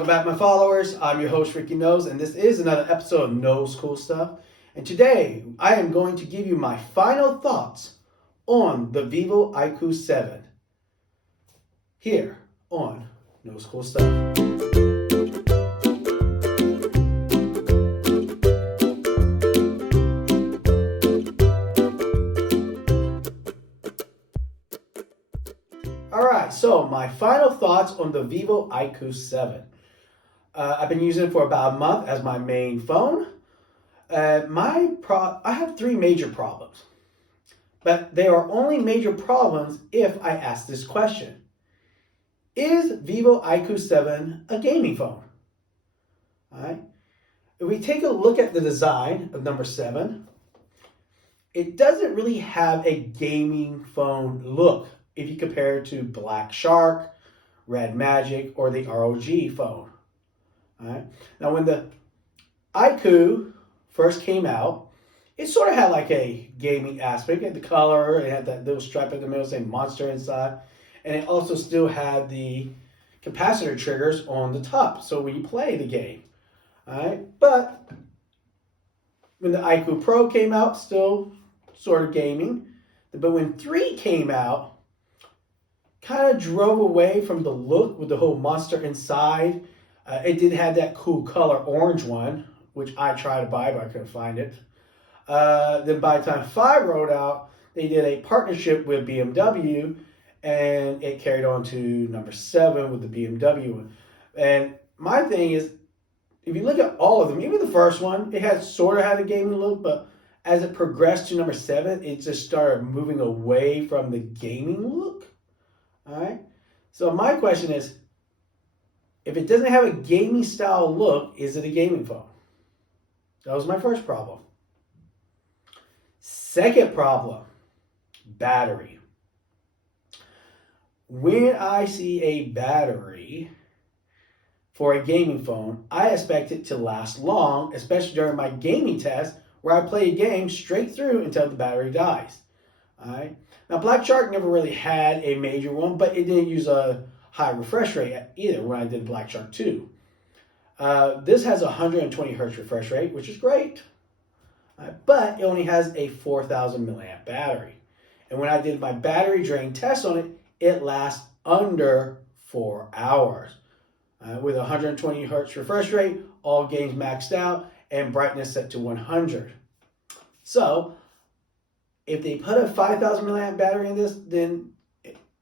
Welcome back, my followers. I'm your host, Ricky Knoles, and this is another episode of Knoles Cool Stuff. And today, I am going to give you my final thoughts on the Vivo IQOO 7 here on Knoles Cool Stuff. Alright, so my final thoughts on the Vivo IQOO 7. I've been using it for about a month as my main phone. I have three major problems. But they are only major problems if I ask this question. Is Vivo IQOO 7 a gaming phone? Alright. If we take a look at the design of number 7, it doesn't really have a gaming phone look if you compare it to Black Shark, Red Magic, or the ROG phone. All right. Now, when the IQOO first came out, it sort of had like a gaming aspect. It had the color, it had that little stripe in the middle saying Monster inside, and it also still had the capacitor triggers on the top, so when you play the game. All right. But when the IQOO Pro came out, still sort of gaming. But when 3 came out, kind of drove away from the look with the whole Monster inside. It did have that cool color orange one, which I tried to buy, but I couldn't find it. Then by the time 5 rolled out, they did a partnership with BMW, and it carried on to number 7 with the BMW one. And my thing is, if you look at all of them, even the first one, it had sort of had a gaming look, but as it progressed to number 7, it just started moving away from the gaming look. All right. So my question is, if it doesn't have a gaming style look, is it a gaming phone? That was my first problem. Second problem, battery. When I see a battery for a gaming phone, I expect it to last long, especially during my gaming test where I play a game straight through until the battery dies. All right. Now, Black Shark never really had a major one, but it didn't use a high refresh rate either when I did Black Shark 2. This has a 120 hertz refresh rate, which is great, but it only has a 4,000 milliamp battery. And when I did my battery drain test on it, it lasts under 4 hours. With a 120 hertz refresh rate, all games maxed out, and brightness set to 100. So, if they put a 5,000 milliamp battery in this, then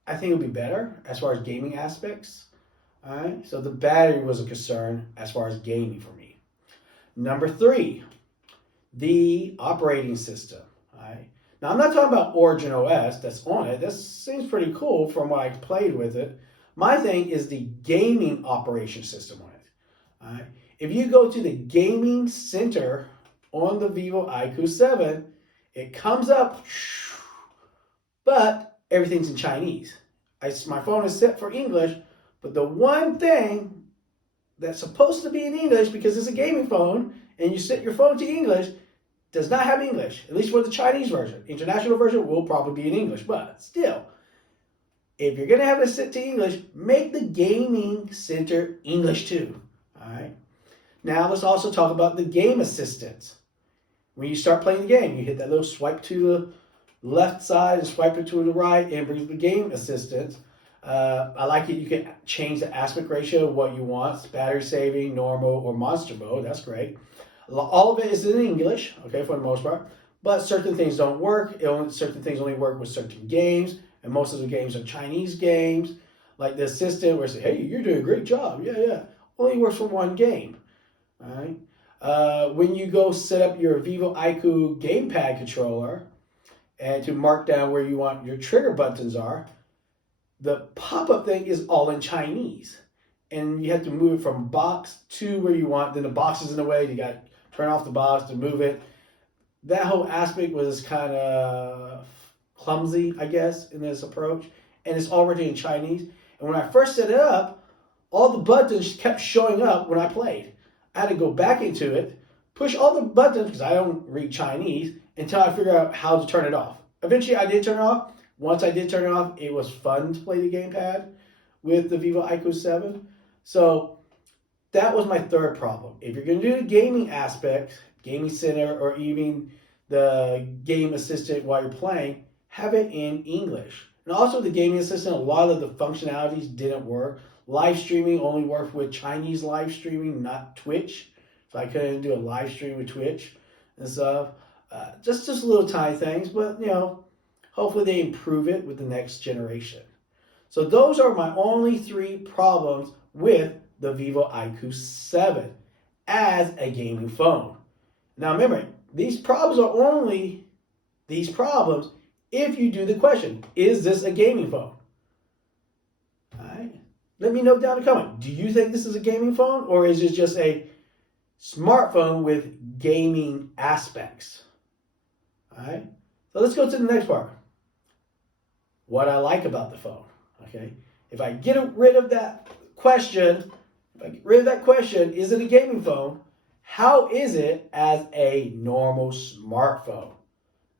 I think it'll be better as far as gaming aspects. All right. So the battery was a concern as far as gaming for me. Number 3, the operating system. All right. Now I'm not talking about Origin OS that's on it. That seems pretty cool from what I played with it. My thing is the gaming operation system on it. All right. If you go to the gaming center on the Vivo IQOO 7, it comes up, but everything's in Chinese. My phone is set for English, but the one thing that's supposed to be in English, because it's a gaming phone, and you set your phone to English, does not have English, at least for the Chinese version. International version will probably be in English, but still, if you're going to have it set to English, make the gaming center English too. All right. Now let's also talk about the game assistance. When you start playing the game, you hit that little swipe to the left side and swipe it to the right, and brings the game assistance. I like it. You can change the aspect ratio of what you want, battery saving, normal, or monster mode. That's great. All of it is in English, okay, for the most part. But certain things don't work. Certain things only work with certain games, and most of the games are Chinese games. Like the assistant, where it says, "Hey, you're doing a great job." Yeah. Only works for one game. All right. When you go set up your Vivo IQOO gamepad controller and to mark down where you want your trigger buttons are, the pop-up thing is all in Chinese. And you have to move it from box to where you want. Then the box is in the way. You got to turn off the box to move it. That whole aspect was kind of clumsy, I guess, in this approach. And it's already in Chinese. And when I first set it up, all the buttons kept showing up when I played. I had to go back into it, push all the buttons, because I don't read Chinese, until I figure out how to turn it off. Eventually, I did turn it off. Once I did turn it off, it was fun to play the gamepad with the Vivo IQOO 7. So that was my third problem. If you're going to do the gaming aspect, gaming center, or even the game assistant while you're playing, have it in English. And also the gaming assistant, a lot of the functionalities didn't work. Live streaming only worked with Chinese live streaming, not Twitch. So I couldn't do a live stream with Twitch and stuff. Just little tiny things, but hopefully they improve it with the next generation. So those are my only 3 problems with the Vivo IQOO 7 as a gaming phone. Now remember, these problems are only these problems if you do the question, is this a gaming phone? All right. Let me know down in the comment. Do you think this is a gaming phone, or is it just a smartphone with gaming aspects? All right. So let's go to the next part. What I like about the phone. Okay. If I get rid of that question, is it a gaming phone? How is it as a normal smartphone?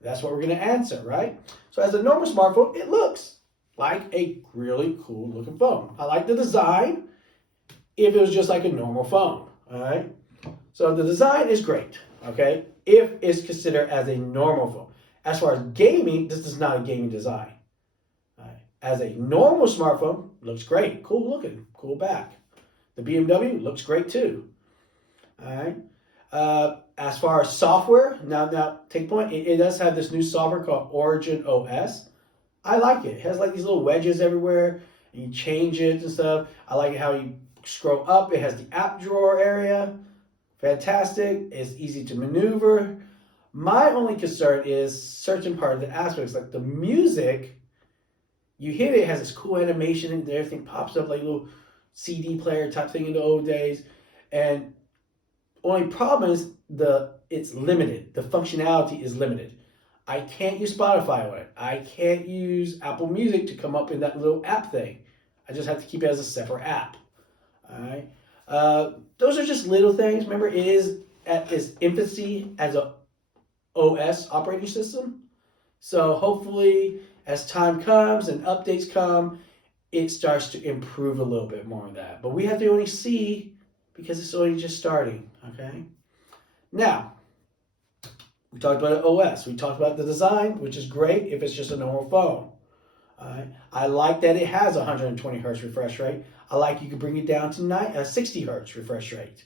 That's what we're going to answer, right? So as a normal smartphone, it looks like a really cool looking phone. I like the design if it was just like a normal phone, all right? So the design is great, okay, if it's considered as a normal phone. As far as gaming, this is not a gaming design. All right? As a normal smartphone, looks great, cool looking, cool back. The BMW looks great too, all right? As far as software, now take point, it does have this new software called Origin OS. I like it. It has like these little wedges everywhere, and you change it and stuff. I like how you scroll up. It has the app drawer area. Fantastic. It's easy to maneuver. My only concern is certain part of the aspects, like the music. You hit it, it has this cool animation, and everything pops up like a little CD player type thing in the old days. And only problem is it's limited. The functionality is limited. I can't use Spotify on it. I can't use Apple Music to come up in that little app thing. I just have to keep it as a separate app. All right. Those are just little things. Remember, it is at its infancy as a OS operating system. So hopefully, as time comes and updates come, it starts to improve a little bit more of that. But we have to only see because it's only just starting. Okay. Now, we talked about OS. We talked about the design, which is great if it's just a normal phone. All right. I like that it has 120 hertz refresh rate. I like you can bring it down to 60 hertz refresh rate.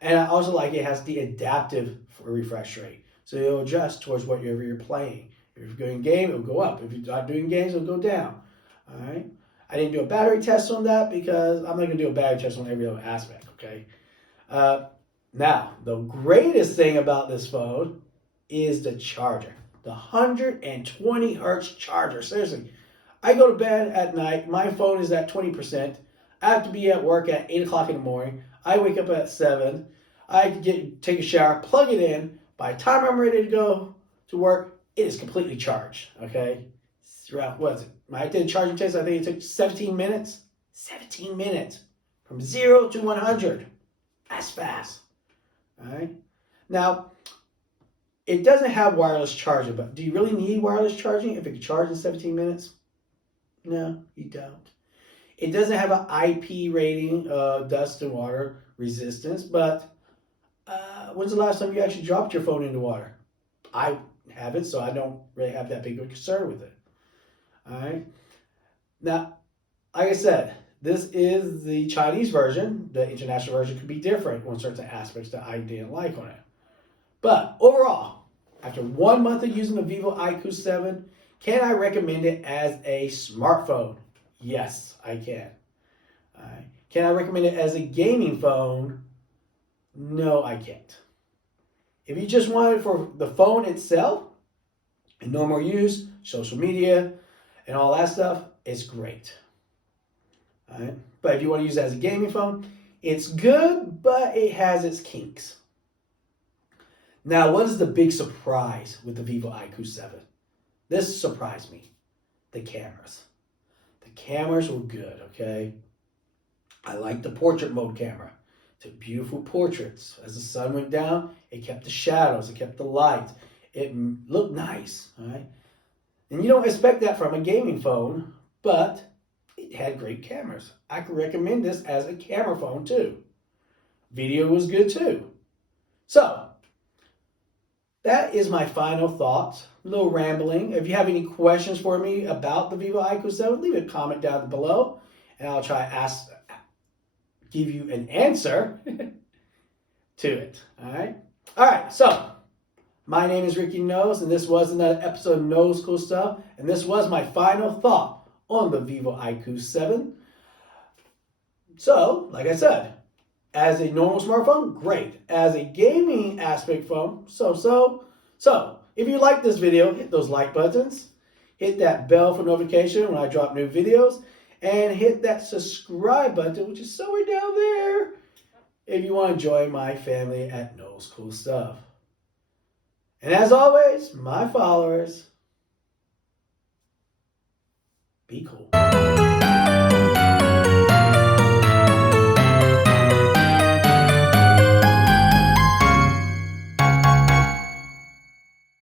And I also like it has the adaptive refresh rate. So it'll adjust towards whatever you're playing. If you're doing game, it'll go up. If you're not doing games, it'll go down. All right. I didn't do a battery test on that because I'm not going to do a battery test on every other aspect. Okay. Now, the greatest thing about this phone is the charger. The 120 hertz charger. Seriously, I go to bed at night. My phone is at 20%. I have to be at work at 8 o'clock in the morning. I wake up at 7. I take a shower, plug it in. By the time I'm ready to go to work, it is completely charged. Okay? Throughout, what is it? I did a charging test. I think it took 17 minutes. 17 minutes. From 0 to 100. That's fast. All right? Now, it doesn't have wireless charging, but do you really need wireless charging if it can charge in 17 minutes? No, you don't. It doesn't have an IP rating, dust and water resistance, but when's the last time you actually dropped your phone into water? I haven't, so I don't really have that big of a concern with it. All right. Now, like I said, this is the Chinese version. The international version could be different on certain aspects that I didn't like on it. But overall, after 1 month of using the Vivo IQOO 7, can I recommend it as a smartphone? Yes, I can. All right. Can I recommend it as a gaming phone? No, I can't. If you just want it for the phone itself, and normal use, social media, and all that stuff, it's great. All right. But if you want to use it as a gaming phone, it's good, but it has its kinks. Now, what is the big surprise with the Vivo IQOO 7? This surprised me. The cameras. The cameras were good, okay? I like the portrait mode camera. Took beautiful portraits. As the sun went down, it kept the shadows, it kept the light. It looked nice, all right? And you don't expect that from a gaming phone, but it had great cameras. I could recommend this as a camera phone too. Video was good too. So, that is my final thoughts. A little rambling. If you have any questions for me about the Vivo IQOO 7, leave a comment down below, and I'll try to give you an answer to it. All right? All right, so my name is Ricky Knoles, and this was another episode of Knoles Cool Stuff, and this was my final thought on the Vivo IQOO 7. So, like I said, as a normal smartphone, great. As a gaming aspect phone, so. So, if you like this video, hit those like buttons, hit that bell for notification when I drop new videos, and hit that subscribe button, which is somewhere down there, if you want to join my family at Knoles Cool Stuff. And as always, my followers, be cool.